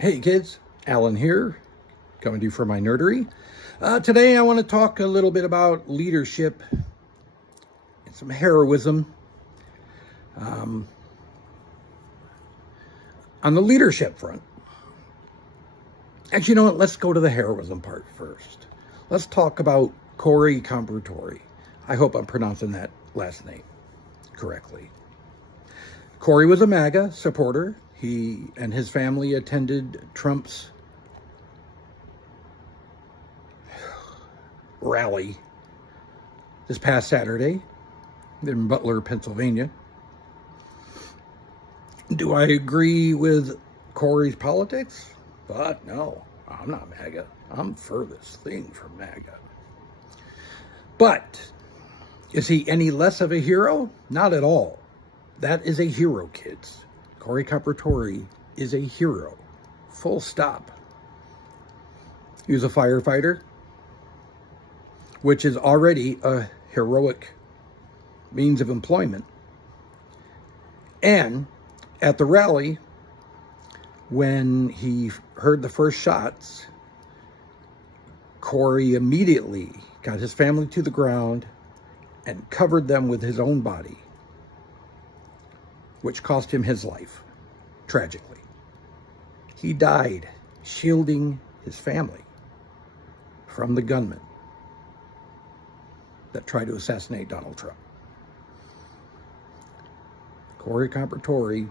Hey kids, Alan here, coming to you from my Nerdery. Today I want to talk a little bit about leadership and some heroism. On the leadership front. Actually, you know what? Let's go to the heroism part first. Let's talk about Corey Comparatori. I hope I'm pronouncing that last name correctly. Corey was a MAGA supporter. He and his family attended Trump's rally this past Saturday in Butler, Pennsylvania. Do I agree with Corey's politics? But no, I'm not MAGA. I'm furthest thing from MAGA. But is he any less of a hero? Not at all. That is a hero, kids. Corey Comparatori is a hero. Full stop. He was a firefighter, which is already a heroic means of employment. And at the rally, when he heard the first shots, Corey immediately got his family to the ground and covered them with his own body, which cost him his life, tragically. He died shielding his family from the gunman that tried to assassinate Donald Trump. Corey Comparatori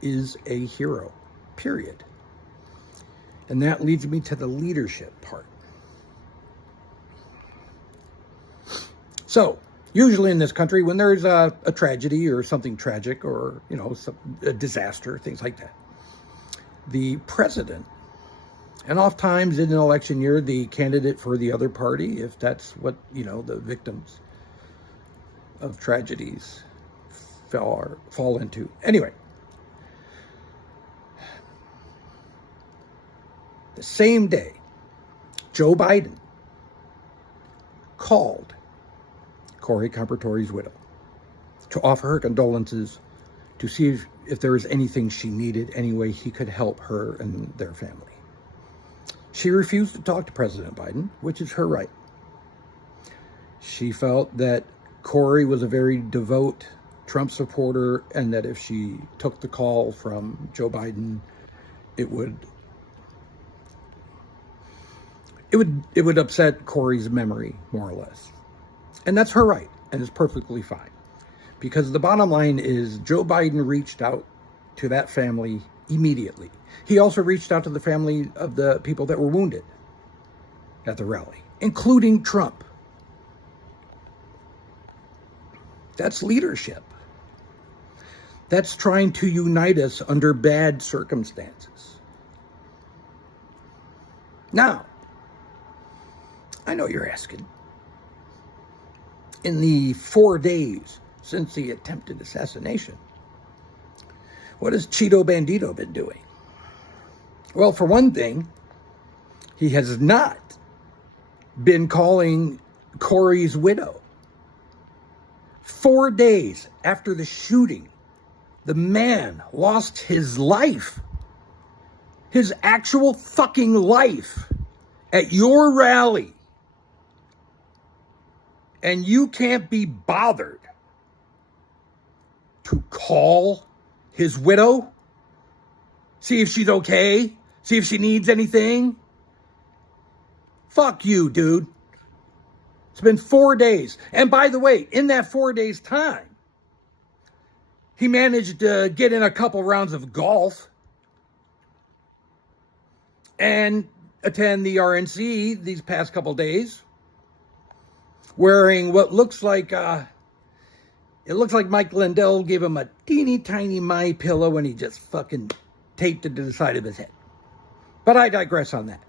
is a hero, period. And that leads me to the leadership part. So, usually in this country, when there's a tragedy or something tragic or, a disaster, things like that, the president, and oftentimes in an election year, the candidate for the other party, if that's what, the victims of tragedies fall into. Anyway, the same day, Joe Biden called Corey Comparatori's widow to offer her condolences, to see if there was anything she needed, any way he could help her and their family. She refused to talk to President Biden, which is her right. She felt that Corey was a very devout Trump supporter, and that if she took the call from Joe Biden, it would upset Corey's memory, more or less. And that's her right, and it's perfectly fine. Because the bottom line is Joe Biden reached out to that family immediately. He also reached out to the family of the people that were wounded at the rally, including Trump. That's leadership. That's trying to unite us under bad circumstances. Now, I know you're asking, in the 4 days since the attempted assassination, what has Cheeto Bandito been doing? Well, for one thing, he has not been calling Corey's widow. 4 days after the shooting, the man lost his life, his actual fucking life, at your rally. And you can't be bothered to call his widow, see if she's okay, see if she needs anything. Fuck you, dude. It's been 4 days. And by the way, in that 4 days' time, he managed to get in a couple rounds of golf and attend the RNC these past couple days, wearing what looks like, it looks like Mike Lindell gave him a teeny tiny My Pillow and he just fucking taped it to the side of his head. But I digress on that.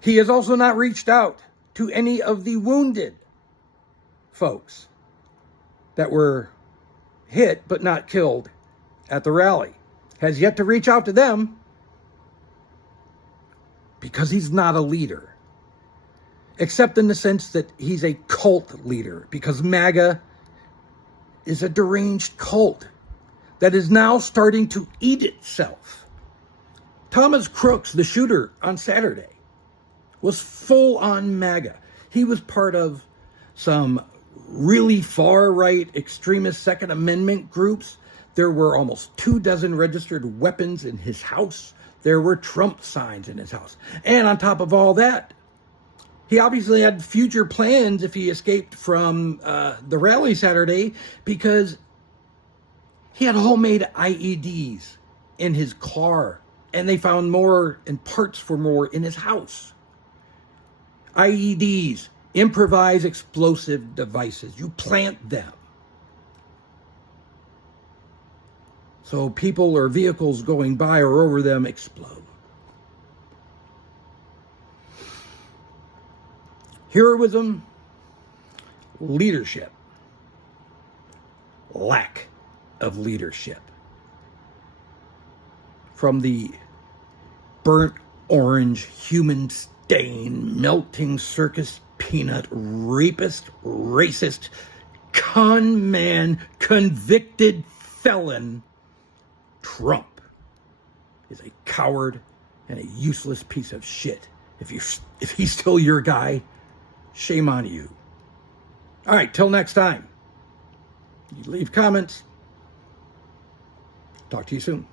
He has also not reached out to any of the wounded folks that were hit but not killed at the rally. Has yet to reach out to them because he's not a leader. Except in the sense that he's a cult leader, because MAGA is a deranged cult that is now starting to eat itself. Thomas Crooks, the shooter on Saturday, was full on MAGA. He was part of some really far-right extremist Second Amendment groups. There were almost 24 registered weapons in his house. There were Trump signs in his house. And on top of all that, he obviously had future plans if he escaped from the rally Saturday, because he had homemade IEDs in his car, and they found more and parts for more in his house. IEDs, improvised explosive devices. You plant them, so people or vehicles going by or over them explode. Heroism, leadership, lack of leadership. From the burnt orange, human stain, melting circus peanut, rapist, racist, con man, convicted felon, Trump is a coward and a useless piece of shit. If he's still your guy, shame on you. All right, till next time. You leave comments. Talk to you soon.